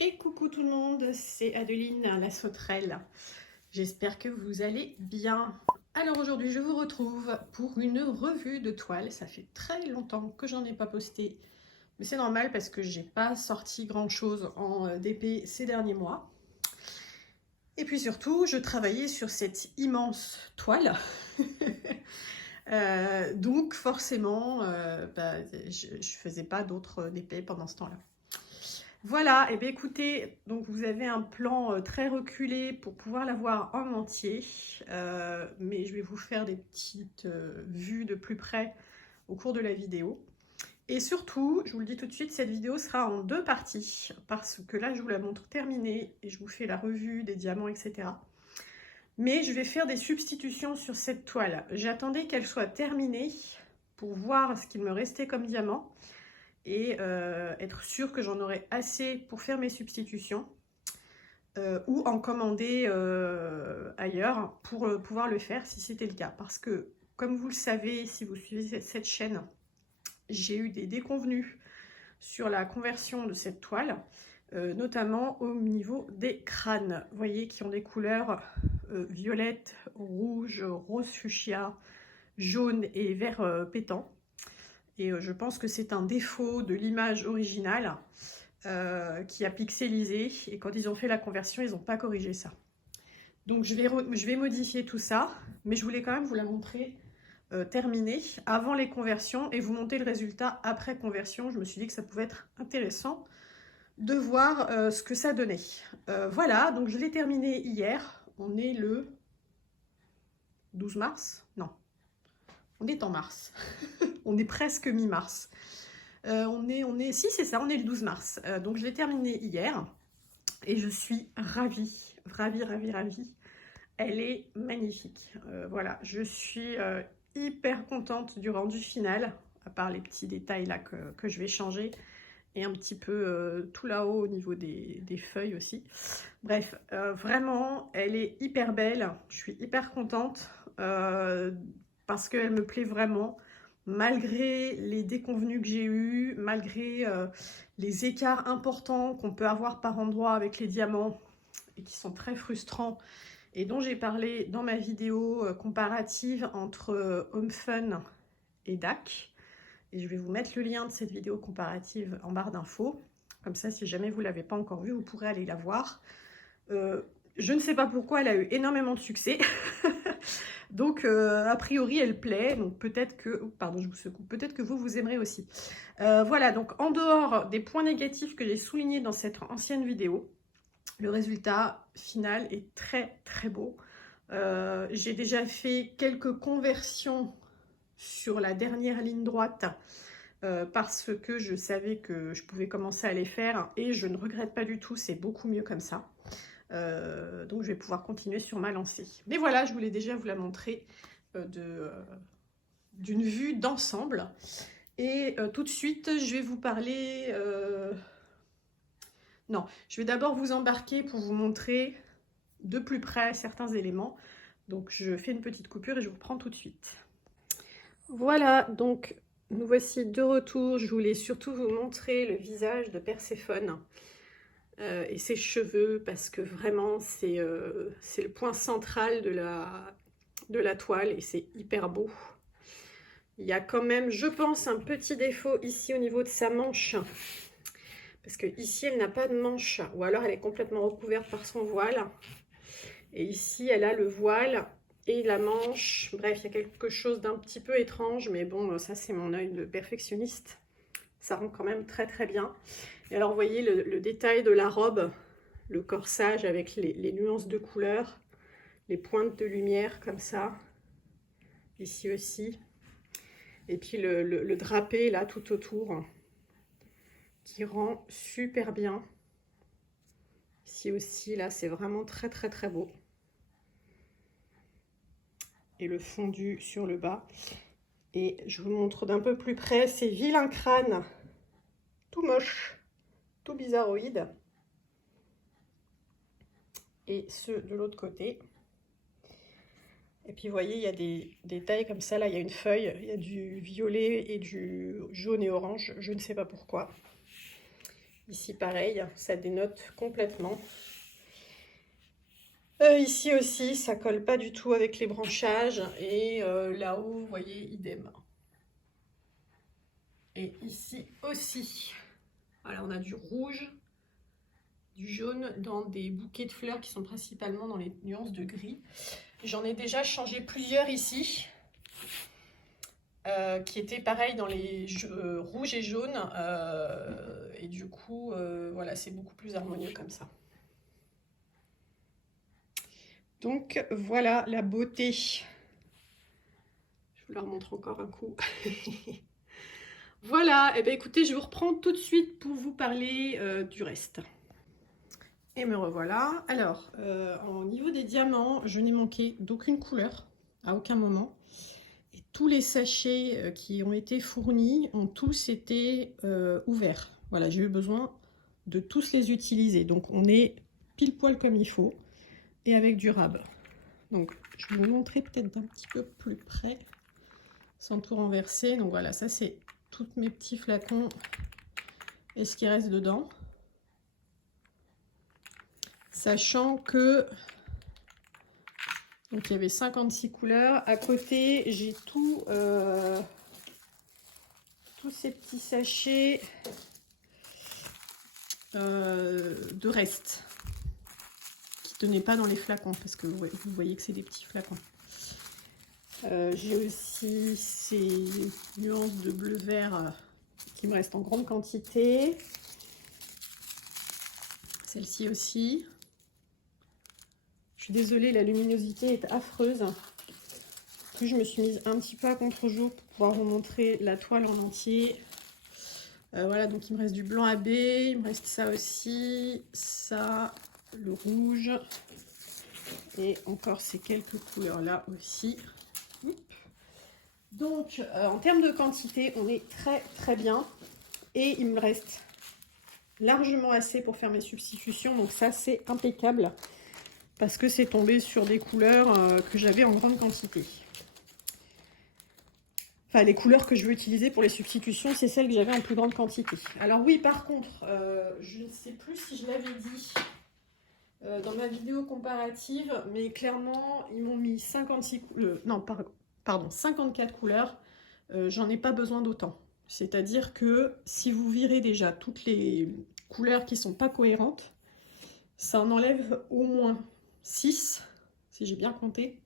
Et coucou tout le monde, c'est Adeline la sauterelle. J'espère que vous allez bien. Alors aujourd'hui je vous retrouve pour une revue de toile. Ça fait très longtemps que j'en ai pas posté, mais c'est normal parce que j'ai pas sorti grand chose en DP ces derniers mois. Et puis surtout je travaillais sur cette immense toile. Donc forcément je faisais pas d'autres DP pendant ce temps-là. Voilà, et bien écoutez, donc vous avez un plan très reculé pour pouvoir la voir en entier, mais je vais vous faire des petites vues de plus près au cours de la vidéo. Et surtout, je vous le dis tout de suite, cette vidéo sera en deux parties, parce que là je vous la montre terminée et je vous fais la revue des diamants, etc. Mais je vais faire des substitutions sur cette toile. J'attendais qu'elle soit terminée pour voir ce qu'il me restait comme diamant et être sûr que j'en aurais assez pour faire mes substitutions ou en commander ailleurs pour pouvoir le faire si c'était le cas. Parce que, comme vous le savez, si vous suivez cette chaîne, j'ai eu des déconvenues sur la conversion de cette toile, notamment au niveau des crânes. Vous voyez, qui ont des couleurs violette, rouge, rose fuchsia, jaune et vert pétant. Et je pense que c'est un défaut de l'image originale qui a pixelisé. Et quand ils ont fait la conversion, ils n'ont pas corrigé ça. Donc je vais modifier tout ça. Mais je voulais quand même vous la montrer terminée avant les conversions et vous montrer le résultat après conversion. Je me suis dit que ça pouvait être intéressant de voir ce que ça donnait. Voilà, donc je l'ai terminé hier. On est le 12 mars? Non, on est en mars. On est presque mi-mars. Si c'est ça, on est le 12 mars. Donc je l'ai terminé hier et je suis ravie, ravie, ravie, ravie. Elle est magnifique. Voilà, je suis hyper contente du rendu final, à part les petits détails là que je vais changer et un petit peu tout là-haut au niveau des feuilles aussi. Bref, vraiment, elle est hyper belle. Je suis hyper contente parce qu'elle me plaît vraiment. Malgré les déconvenus que j'ai eus, malgré les écarts importants qu'on peut avoir par endroit avec les diamants et qui sont très frustrants et dont j'ai parlé dans ma vidéo comparative entre Home Fun et DAC. Et je vais vous mettre le lien de cette vidéo comparative en barre d'infos. Comme ça, si jamais vous ne l'avez pas encore vue, vous pourrez aller la voir. Je ne sais pas pourquoi, elle a eu énormément de succès. Donc, a priori, elle plaît. Donc, peut-être que... Pardon, je vous secoue. Peut-être que vous aimerez aussi. Voilà, donc en dehors des points négatifs que j'ai soulignés dans cette ancienne vidéo, le résultat final est très, très beau. J'ai déjà fait quelques conversions sur la dernière ligne droite parce que je savais que je pouvais commencer à les faire et je ne regrette pas du tout, c'est beaucoup mieux comme ça. Donc je vais pouvoir continuer sur ma lancée. Mais voilà, je voulais déjà vous la montrer d'une vue d'ensemble. Et tout de suite, je vais vous parler... Non, je vais d'abord vous embarquer pour vous montrer de plus près certains éléments. Donc je fais une petite coupure et je vous reprends tout de suite. Voilà, donc nous voici de retour. Je voulais surtout vous montrer le visage de Perséphone et ses cheveux parce que vraiment c'est le point central de la toile et c'est hyper beau. Il y a quand même, je pense, un petit défaut ici au niveau de sa manche. Parce que ici elle n'a pas de manche, ou alors elle est complètement recouverte par son voile. Et ici elle a le voile et la manche. Bref, il y a quelque chose d'un petit peu étrange, mais bon, ça c'est mon œil de perfectionniste. Ça rend quand même très très bien. Et alors vous voyez le détail de la robe, le corsage avec les nuances de couleurs, les pointes de lumière comme ça, ici aussi. Et puis le drapé là tout autour, qui rend super bien. Ici aussi, là c'est vraiment très très très beau. Et le fondu sur le bas. Et je vous montre d'un peu plus près ces vilains crânes, tout moches, tout bizarroïdes. Et ceux de l'autre côté. Et puis vous voyez, il y a des détails comme ça, là il y a une feuille, il y a du violet et du jaune et orange, je ne sais pas pourquoi. Ici, pareil, ça dénote complètement. Ici aussi, ça colle pas du tout avec les branchages. Et là-haut, vous voyez, idem. Et ici aussi. Voilà, on a du rouge, du jaune dans des bouquets de fleurs qui sont principalement dans les nuances de gris. J'en ai déjà changé plusieurs ici. Qui étaient pareil dans les rouges et jaunes. Et du coup, voilà, c'est beaucoup plus harmonieux comme ça. Donc voilà la beauté. Je vous la remontre encore un coup. Voilà, et bien écoutez, je vous reprends tout de suite pour vous parler du reste. Et me revoilà. Alors, au niveau des diamants, je n'ai manqué d'aucune couleur, à aucun moment. Et tous les sachets qui ont été fournis ont tous été ouverts. Voilà, j'ai eu besoin de tous les utiliser. Donc on est pile poil comme il faut et avec du rab. Donc je vais vous montrer peut-être d'un petit peu plus près sans tout renverser. Donc voilà, ça c'est tous mes petits flacons et ce qui reste dedans. Sachant que donc il y avait 56 couleurs. À côté, j'ai tous ces petits sachets de reste qui ne tenaient pas dans les flacons parce que vous voyez que c'est des petits flacons. J'ai aussi ces nuances de bleu-vert qui me restent en grande quantité. Celle-ci aussi. Je suis désolée, la luminosité est affreuse. Puis je me suis mise un petit peu à contre-jour pour pouvoir vous montrer la toile en entier. Voilà, donc il me reste du blanc à baie, il me reste ça aussi, ça, le rouge, et encore ces quelques couleurs-là aussi. Donc, en termes de quantité, on est très très bien. Et il me reste largement assez pour faire mes substitutions. Donc ça, c'est impeccable. Parce que c'est tombé sur des couleurs que j'avais en grande quantité. Enfin, les couleurs que je veux utiliser pour les substitutions, c'est celles que j'avais en plus grande quantité. Alors oui, par contre, je ne sais plus si je l'avais dit dans ma vidéo comparative, mais clairement, ils m'ont mis 54 couleurs. J'en ai pas besoin d'autant. C'est-à-dire que si vous virez déjà toutes les couleurs qui ne sont pas cohérentes, ça en enlève au moins 6, si j'ai bien compté,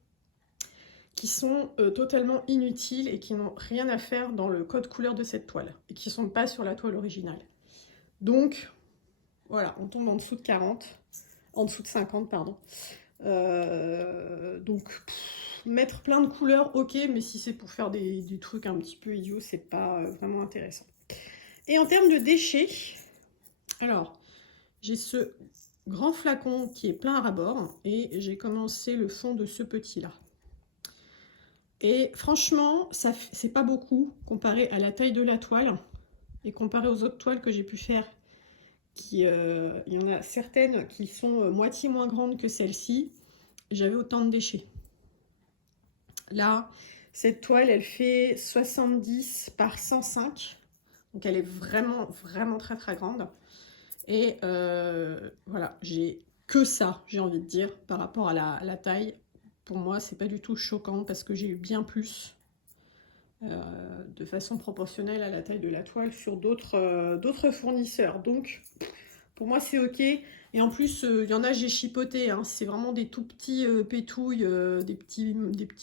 qui sont totalement inutiles et qui n'ont rien à faire dans le code couleur de cette toile et qui ne sont pas sur la toile originale. Donc, voilà, on tombe en dessous de 40, en dessous de 50, pardon. Donc, mettre plein de couleurs, ok, mais si c'est pour faire des trucs un petit peu idiots, c'est pas vraiment intéressant. Et en termes de déchets, alors, j'ai ce grand flacon qui est plein à ras-bord et j'ai commencé le fond de ce petit-là. Et franchement, c'est pas beaucoup comparé à la taille de la toile et comparé aux autres toiles que j'ai pu faire. Il y en a certaines qui sont moitié moins grandes que celle-ci. J'avais autant de déchets. Là, cette toile, elle fait 70 par 105. Donc elle est vraiment, vraiment très, très grande. Et voilà, j'ai que ça, j'ai envie de dire, par rapport à la taille. Pour moi, c'est pas du tout choquant parce que j'ai eu bien plus de façon proportionnelle à la taille de la toile sur d'autres fournisseurs. Donc, pour moi, c'est ok. Et en plus, il y en a, j'ai chipoté. Hein. C'est vraiment des tout petits pétouilles, des petits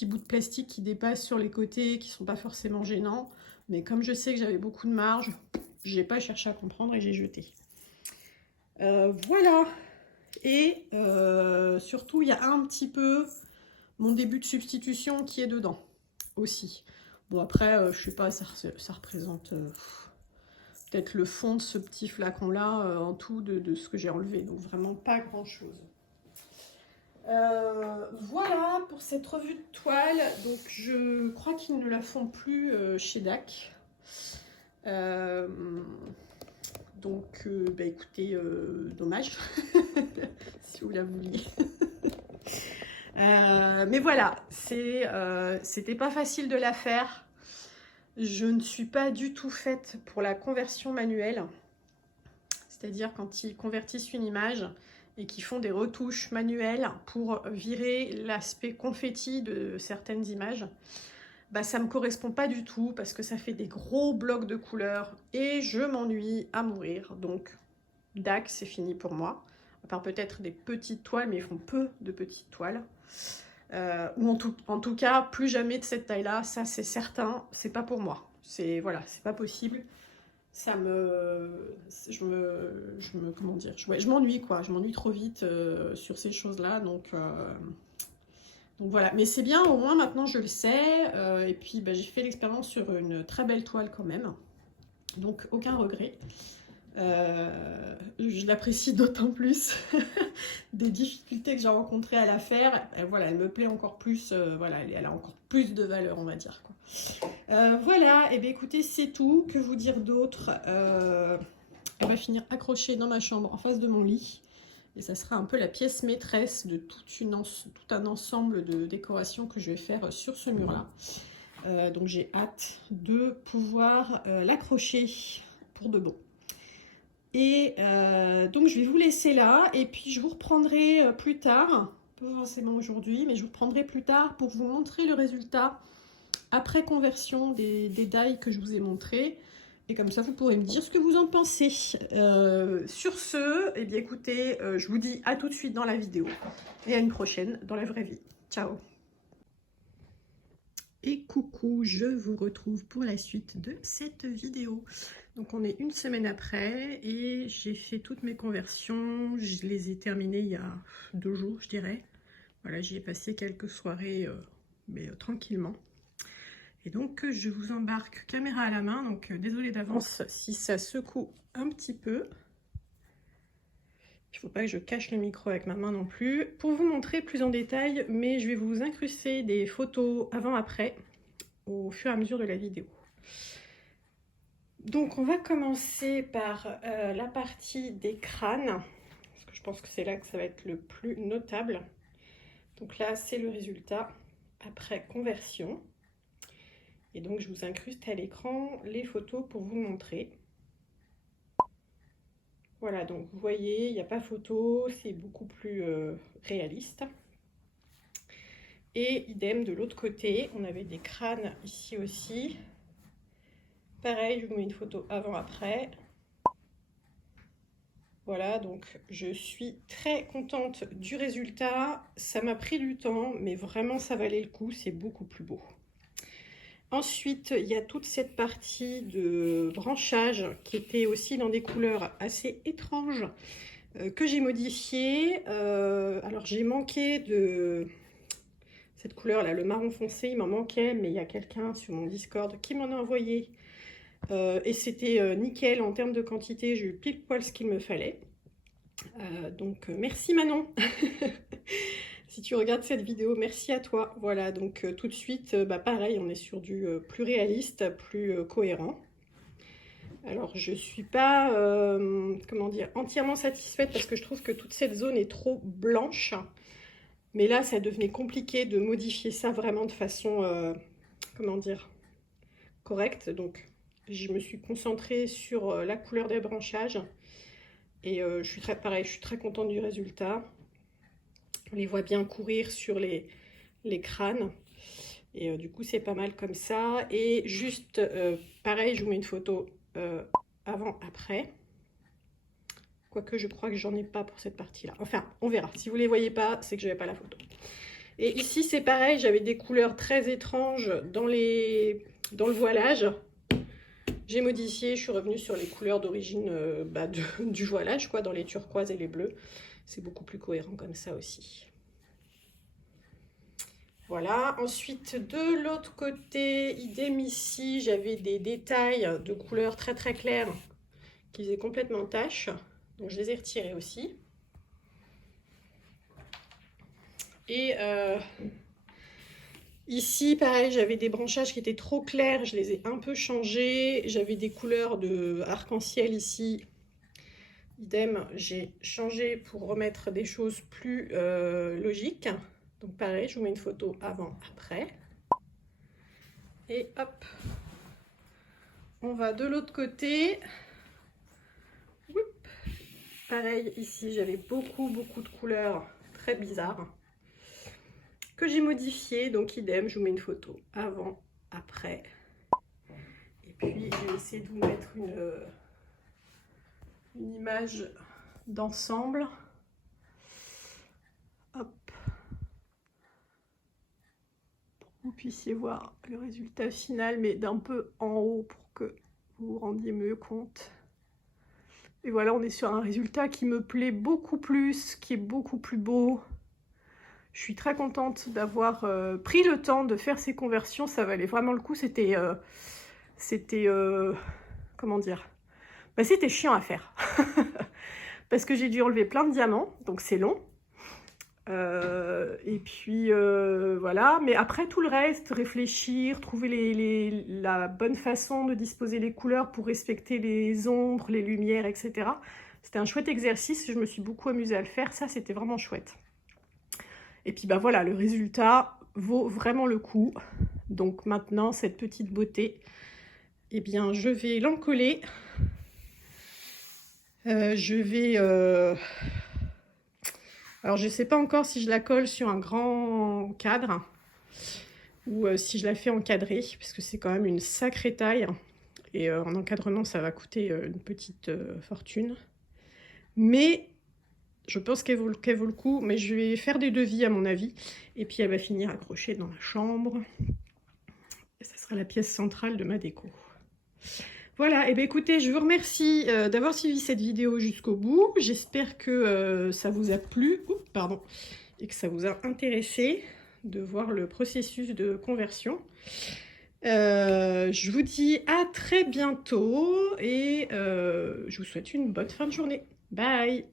bouts de plastique qui dépassent sur les côtés, qui sont pas forcément gênants. Mais comme je sais que j'avais beaucoup de marge, j'ai pas cherché à comprendre et j'ai jeté. Voilà. Et surtout, il y a un petit peu mon début de substitution qui est dedans aussi. Bon, après, je sais pas, ça représente peut-être le fond de ce petit flacon-là en tout de ce que j'ai enlevé. Donc, vraiment pas grand-chose. Voilà pour cette revue de toile. Donc, je crois qu'ils ne la font plus chez DAC. Donc, bah, écoutez, dommage, si vous la vouliez. Mais voilà, c'était pas facile de la faire. Je ne suis pas du tout faite pour la conversion manuelle. c'est-à-dire quand ils convertissent une image et qu'ils font des retouches manuelles pour virer l'aspect confetti de certaines images, bah, ça ne me correspond pas du tout parce que ça fait des gros blocs de couleurs et je m'ennuie à mourir. Donc, DAC, c'est fini pour moi. À part peut-être des petites toiles, mais ils font peu de petites toiles. Ou en tout cas, plus jamais de cette taille-là, ça c'est certain, c'est pas pour moi. C'est voilà, c'est pas possible. Ça me, comment dire, ouais, je m'ennuie quoi, je m'ennuie trop vite sur ces choses-là, donc voilà. Mais c'est bien, au moins maintenant je le sais, et puis bah, j'ai fait l'expérience sur une très belle toile quand même, donc aucun regret. Je l'apprécie d'autant plus des difficultés que j'ai rencontrées à la faire. Voilà, elle me plaît encore plus, voilà, elle a encore plus de valeur, on va dire, quoi. Voilà, et bien écoutez, c'est tout. Que vous dire d'autre? Elle va finir accrochée dans ma chambre en face de mon lit. Et ça sera un peu la pièce maîtresse de tout un ensemble de décorations que je vais faire sur ce mur-là. Donc j'ai hâte de pouvoir l'accrocher pour de bon. Et donc je vais vous laisser là et puis je vous reprendrai plus tard, pas forcément aujourd'hui, mais je vous reprendrai plus tard pour vous montrer le résultat après conversion des die que je vous ai montré. Et comme ça vous pourrez me dire ce que vous en pensez. Sur ce, eh bien écoutez, je vous dis à tout de suite dans la vidéo et à une prochaine dans la vraie vie. Ciao! Et coucou, je vous retrouve pour la suite de cette vidéo. Donc on est une semaine après et j'ai fait toutes mes conversions. Je les ai terminées il y a 2 jours, je dirais. Voilà, j'y ai passé quelques soirées, mais tranquillement. Et donc je vous embarque caméra à la main. Donc désolée d'avance si ça secoue un petit peu. Il ne faut pas que je cache le micro avec ma main non plus. Pour vous montrer plus en détail, mais je vais vous incruster des photos avant-après au fur et à mesure de la vidéo. Donc on va commencer par la partie des crânes, parce que je pense que c'est là que ça va être le plus notable. Donc là c'est le résultat après conversion. Et donc je vous incruste à l'écran les photos pour vous montrer. Voilà, donc vous voyez, il n'y a pas photo, c'est beaucoup plus réaliste. Et idem de l'autre côté, on avait des crânes ici aussi. Pareil, je vous mets une photo avant-après. Voilà, donc je suis très contente du résultat. Ça m'a pris du temps, mais vraiment ça valait le coup, c'est beaucoup plus beau. Ensuite, il y a toute cette partie de branchage qui était aussi dans des couleurs assez étranges que j'ai modifiées. Alors j'ai manqué de cette couleur là, le marron foncé, il m'en manquait, mais il y a quelqu'un sur mon Discord qui m'en a envoyé. Et c'était nickel en termes de quantité, j'ai eu pile poil ce qu'il me fallait. Donc merci Manon. Si tu regardes cette vidéo, merci à toi. Voilà, donc tout de suite, pareil, on est sur du plus réaliste, plus cohérent. Alors je suis pas, comment dire, entièrement satisfaite parce que je trouve que toute cette zone est trop blanche. Mais là, ça devenait compliqué de modifier ça vraiment de façon, comment dire, correcte. Donc je me suis concentrée sur la couleur des branchages. Et je suis pareil, je suis très contente du résultat. On les voit bien courir sur les crânes. Et du coup, c'est pas mal comme ça. Et juste, pareil, je vous mets une photo avant-après. Quoique, je crois que j'en ai pas pour cette partie-là. Enfin, on verra. Si vous ne les voyez pas, c'est que je n'avais pas la photo. Et ici, c'est pareil. J'avais des couleurs très étranges dans le voilage. J'ai modifié. Je suis revenue sur les couleurs d'origine du voilage, quoi, dans les turquoises et les bleus. C'est beaucoup plus cohérent comme ça aussi. Voilà, ensuite de l'autre côté, idem ici, j'avais des détails de couleurs très très claires qui faisaient complètement tache. Donc je les ai retirés aussi. Et ici, pareil, j'avais des branchages qui étaient trop clairs, je les ai un peu changés. J'avais des couleurs de arc-en-ciel ici. Idem, j'ai changé pour remettre des choses plus logiques. Donc pareil, je vous mets une photo avant-après. Et hop, on va de l'autre côté. Pareil, ici, j'avais beaucoup de couleurs très bizarres que j'ai modifiées. Donc, idem, je vous mets une photo avant, après. Et puis, je vais essayer de vous mettre une image d'ensemble. Hop. Pour que vous puissiez voir le résultat final, mais d'un peu en haut pour que vous vous rendiez mieux compte. Et voilà, on est sur un résultat qui me plaît beaucoup plus, qui est beaucoup plus beau. Je suis très contente d'avoir pris le temps de faire ces conversions, ça valait vraiment le coup. C'était, comment dire, bah, c'était chiant à faire. Parce que j'ai dû enlever plein de diamants, donc c'est long. Et puis voilà, mais après tout le reste, réfléchir, trouver la bonne façon de disposer les couleurs pour respecter les ombres, les lumières, etc. C'était un chouette exercice, je me suis beaucoup amusée à le faire, ça c'était vraiment chouette. Et puis bah voilà, le résultat vaut vraiment le coup. Donc maintenant, cette petite beauté, eh bien je vais l'encoller. Je vais... Alors je ne sais pas encore si je la colle sur un grand cadre ou si je la fais encadrer, parce que c'est quand même une sacrée taille. Et en encadrement, ça va coûter une petite fortune. Mais je pense qu'elle vaut le coup. Mais je vais faire des devis à mon avis. Et puis elle va finir accrochée dans la chambre. Et ça sera la pièce centrale de ma déco. Voilà, et bien écoutez, je vous remercie d'avoir suivi cette vidéo jusqu'au bout. J'espère que ça vous a plu, pardon, et que ça vous a intéressé de voir le processus de conversion. Je vous dis à très bientôt et je vous souhaite une bonne fin de journée. Bye!